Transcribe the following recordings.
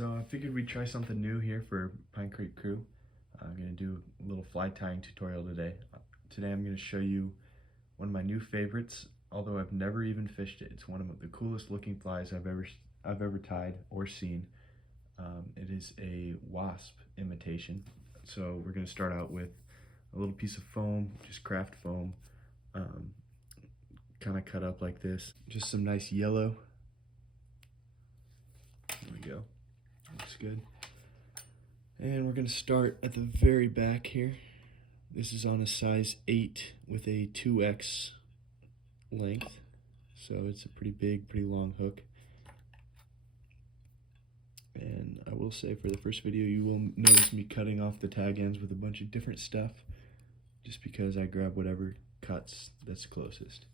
So I figured we'd try something new here for Pine Creek Crew. I'm going to do a little fly tying tutorial today. Today I'm going to show you one of my new favorites, although I've never even fished it. It's one of the coolest looking flies I've ever tied or seen. It is a wasp imitation. So we're going to start out with a little piece of foam, just craft foam, kind of cut up like this. Just some nice yellow. There we go. Looks good. And we're going to start at the very back here. This is on a size 8 with a 2x length. So it's a pretty big, pretty long hook. And I will say for the first video, you will notice me cutting off the tag ends with a bunch of different stuff, just because I grab whatever cuts that's closest.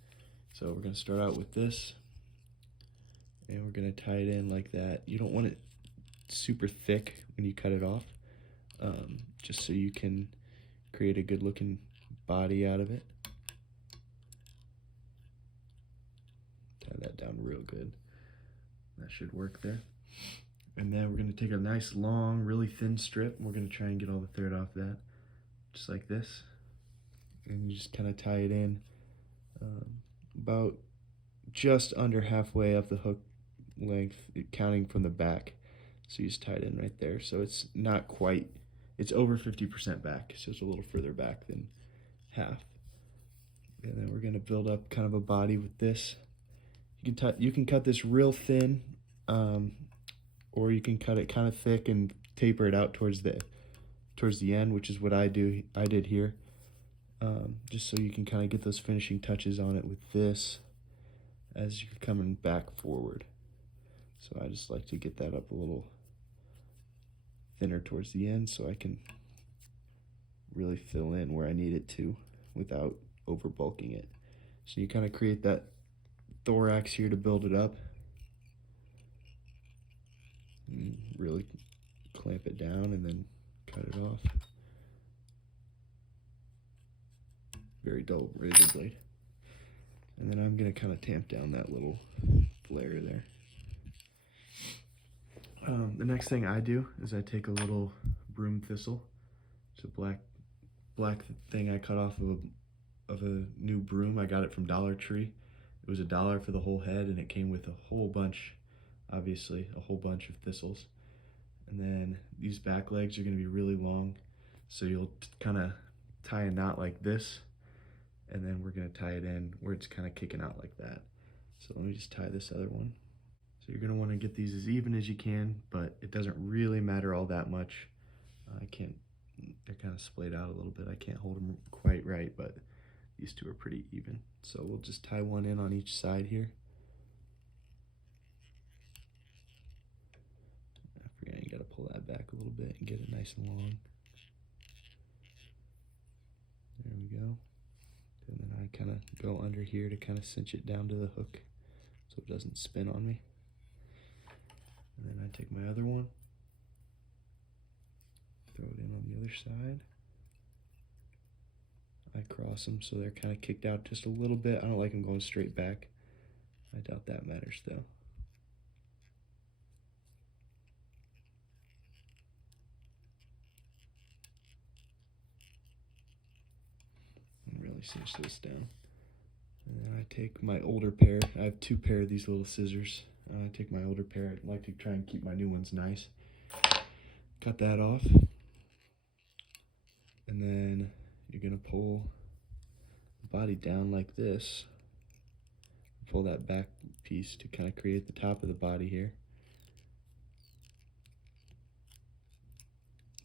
So we're going to start out with this, and we're going to tie it in like that. You don't want it super thick when you cut it off, just so you can create a good looking body out of it. Tie that down real good. That should work there. And then we're going to take a nice long, really thin strip, and we're going to try and get all the thread off that, just like this. And you just kind of tie it in about just under halfway up the hook length, counting from the back. So you just tie it in right there. So it's not quite, it's over 50% back, so it's a little further back than half. And then we're going to build up kind of a body with this. You can cut this real thin, or you can cut it kind of thick and taper it out towards the end, which is what I did here, just so you can kind of get those finishing touches on it with this as you're coming back forward. So I just like to get that up a little thinner towards the end so I can really fill in where I need it to without over bulking it. So you kind of create that thorax here to build it up. And really clamp it down and then cut it off. Very dull razor blade. And then I'm going to kind of tamp down that little flare there. The next thing I do is I take a little broom thistle. It's a black thing I cut off of a new broom. I got it from Dollar Tree. It was $1 for the whole head, and it came with a whole bunch, obviously, a whole bunch of thistles. And then these back legs are going to be really long, so you'll kind of tie a knot like this, and then we're going to tie it in where it's kind of kicking out like that. So let me just tie this other one. So you're going to want to get these as even as you can, but it doesn't really matter all that much. They're kind of splayed out a little bit. I can't hold them quite right, but these two are pretty even. So we'll just tie one in on each side here. I forget, you got to pull that back a little bit and get it nice and long. There we go. And then I kind of go under here to kind of cinch it down to the hook so it doesn't spin on me. And then I take my other one, throw it in on the other side. I cross them so they're kind of kicked out just a little bit. I don't like them going straight back. I doubt that matters though. And really cinch this down. And then I take my older pair. I have 2 pair of these little scissors. I take my older pair. I like to try and keep my new ones nice. Cut that off. And then you're going to pull the body down like this. Pull that back piece to kind of create the top of the body here.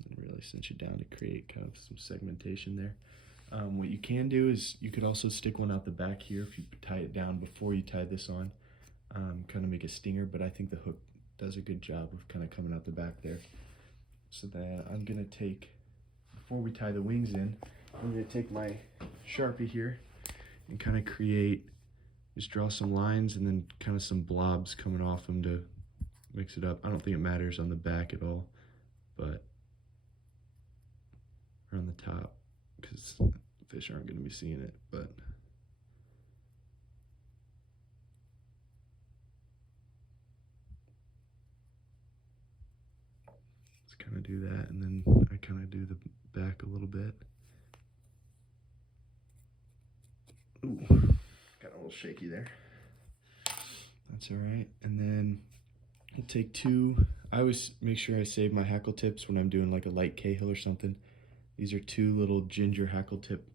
And really cinch it down to create kind of some segmentation there. What you can do is you could also stick one out the back here if you tie it down before you tie this on. Kind of make a stinger, but I think the hook does a good job of kind of coming out the back there. So then I'm going to take, before we tie the wings in, I'm going to take my Sharpie here and kind of just draw some lines and then kind of some blobs coming off them to mix it up. I don't think it matters on the back at all, but or on the top, because fish aren't going to be seeing it, but do that, and then I kind of do the back a little bit. Ooh, got a little shaky there. That's all right. And then I'll take two. I always make sure I save my hackle tips when I'm doing like a light Cahill or something. These are two little ginger hackle tip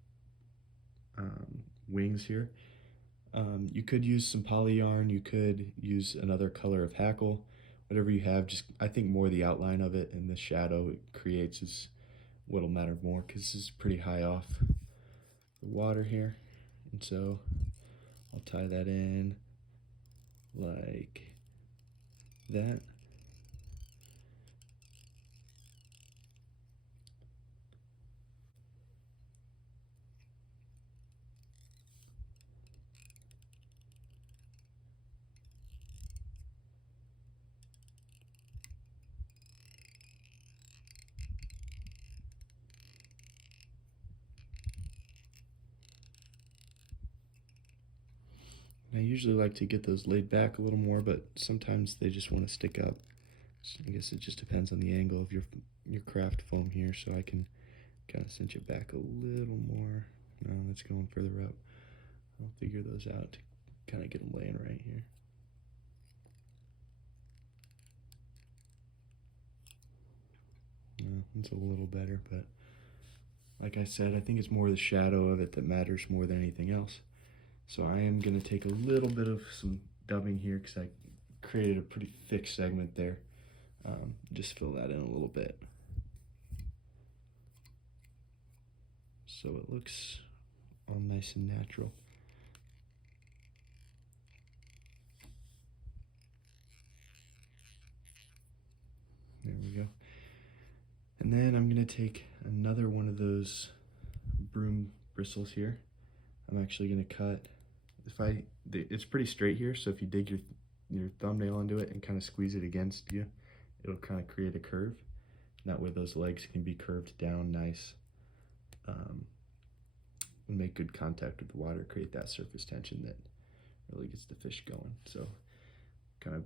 wings here. You could use some poly yarn. You could use another color of hackle. Whatever you have, just I think more the outline of it and the shadow it creates is what'll matter more, because this is pretty high off the water here. And so I'll tie that in like that. I usually like to get those laid back a little more, but sometimes they just want to stick up. So I guess it just depends on the angle of your craft foam here, so I can kind of cinch it back a little more. No, that's going further up. I'll figure those out to kind of get them laying right here. It's a little better, but like I said, I think it's more the shadow of it that matters more than anything else. So I am going to take a little bit of some dubbing here because I created a pretty thick segment there. Just fill that in a little bit, so it looks all nice and natural. There we go. And then I'm going to take another one of those broom bristles here. I'm actually going to cut, it's pretty straight here, so if you dig your thumbnail into it and kind of squeeze it against you, it'll kind of create a curve. And that way those legs can be curved down nice, and make good contact with the water, create that surface tension that really gets the fish going. So kind of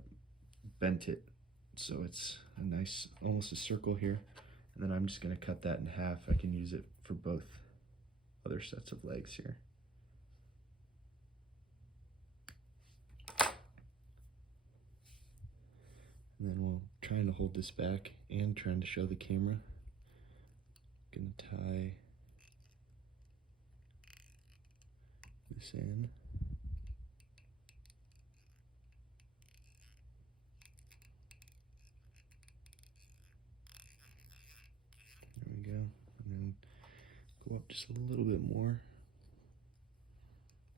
bent it so it's a nice, almost a circle here. And then I'm just going to cut that in half. I can use it for both other sets of legs here. And then we'll trying to hold this back and trying to show the camera. Gonna tie this in. There we go. And then go up just a little bit more.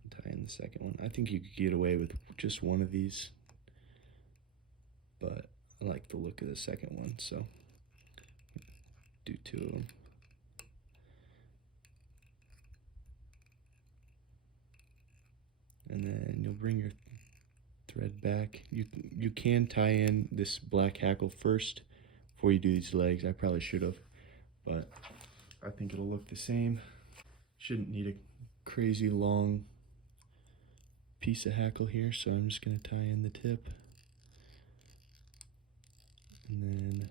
And tie in the second one. I think you could get away with just one of these, but I like the look of the second one, so do two of them. And then you'll bring your thread back. You can tie in this black hackle first before you do these legs. I probably should have, but I think it'll look the same. Shouldn't need a crazy long piece of hackle here, so I'm just going to tie in the tip. And then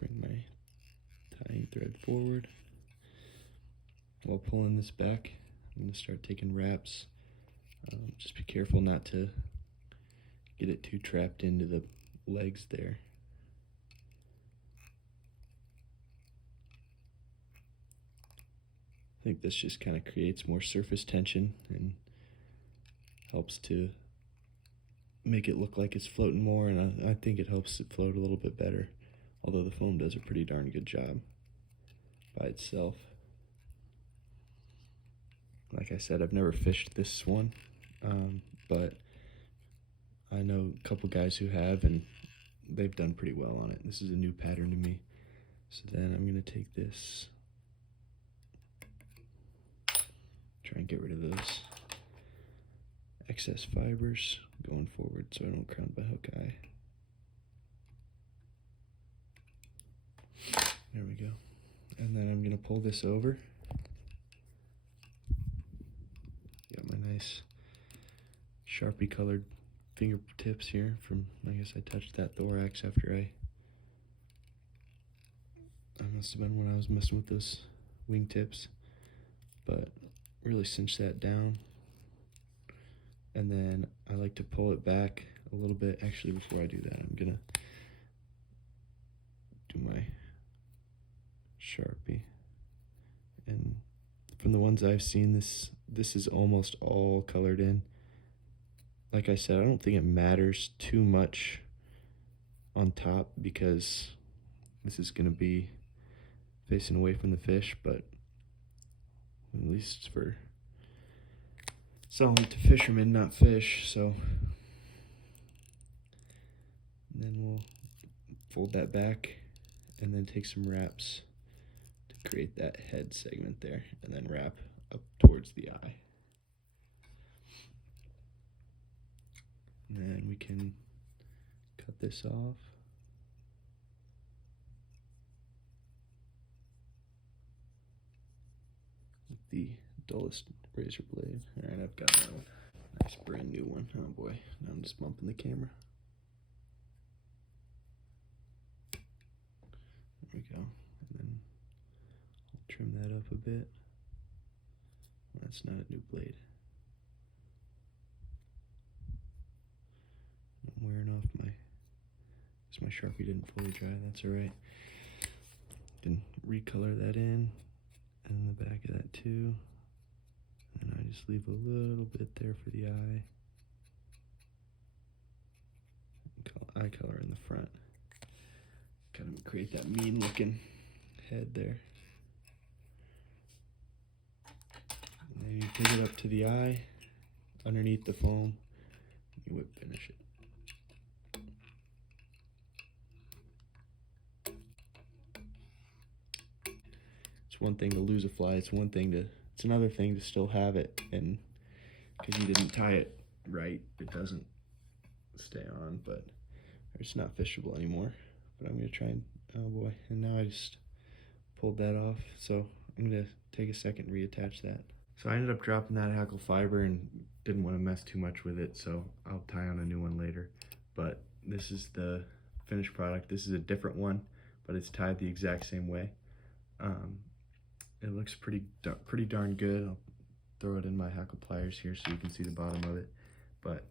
bring my tying thread forward. While pulling this back, I'm going to start taking wraps. Just be careful not to get it too trapped into the legs there. I think this just kind of creates more surface tension and helps to make it look like it's floating more, and I think it helps it float a little bit better, although the foam does a pretty darn good job by itself. Like I said, I've never fished this one, but I know a couple guys who have, and they've done pretty well on it. This is a new pattern to me. So then I'm going to take this, try and get rid of those excess fibers going forward so I don't crown by hook eye. There we go. And then I'm going to pull this over. Got my nice Sharpie colored fingertips here from, I guess I touched that thorax after I must have been when I was messing with those wingtips, but really cinch that down. And then I like to pull it back a little bit. Actually, before I do that, I'm gonna do my Sharpie. And from the ones I've seen, this is almost all colored in. Like I said, I don't think it matters too much on top because this is gonna be facing away from the fish, but at least for selling it to fishermen, not fish. So then we'll fold that back and then take some wraps to create that head segment there, and then wrap up towards the eye. And then we can cut this off. With the dullest razor blade. Alright, I've got that one. Nice brand new one. Oh boy, now I'm just bumping the camera. There we go. And then I'll trim that up a bit. That's not a new blade. I'm wearing off my Sharpie didn't fully dry, that's alright. Can recolor that in, and the back of that too. And I just leave a little bit there for the eye. Eye color in the front. Kind of create that mean looking head there. And then you take it up to the eye, underneath the foam, you whip finish it. It's one thing to lose a fly, it's another thing to still have it, and because you didn't tie it right, it doesn't stay on, but it's not fishable anymore. But I'm gonna try and, oh boy, and now I just pulled that off, so I'm gonna take a second and reattach that. So I ended up dropping that hackle fiber and didn't want to mess too much with it, so I'll tie on a new one later. But this is the finished product. This is a different one, but it's tied the exact same way. It looks pretty darn good. I'll throw it in my hackle pliers here so you can see the bottom of it. But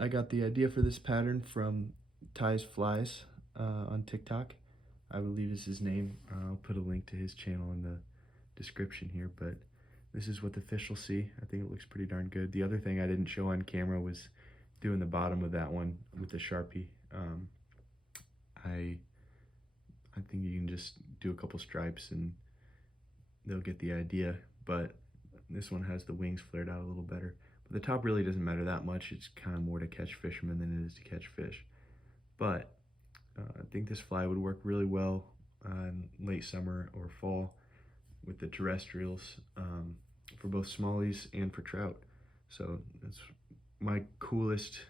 I got the idea for this pattern from Ty's Flies on TikTok. I believe is his name. I'll put a link to his channel in the description here, but this is what the fish will see. I think it looks pretty darn good. The other thing I didn't show on camera was doing the bottom of that one with the Sharpie. I think you can just do a couple stripes and they'll get the idea, but this one has the wings flared out a little better. But the top really doesn't matter that much. It's kind of more to catch fishermen than it is to catch fish. But I think this fly would work really well in late summer or fall with the terrestrials for both smallies and for trout. So it's my coolest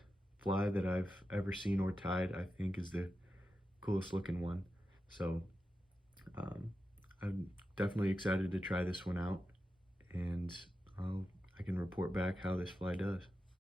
fly that I've ever seen or tied. I think is the coolest looking one. So I'm definitely excited to try this one out, and I can report back how this fly does.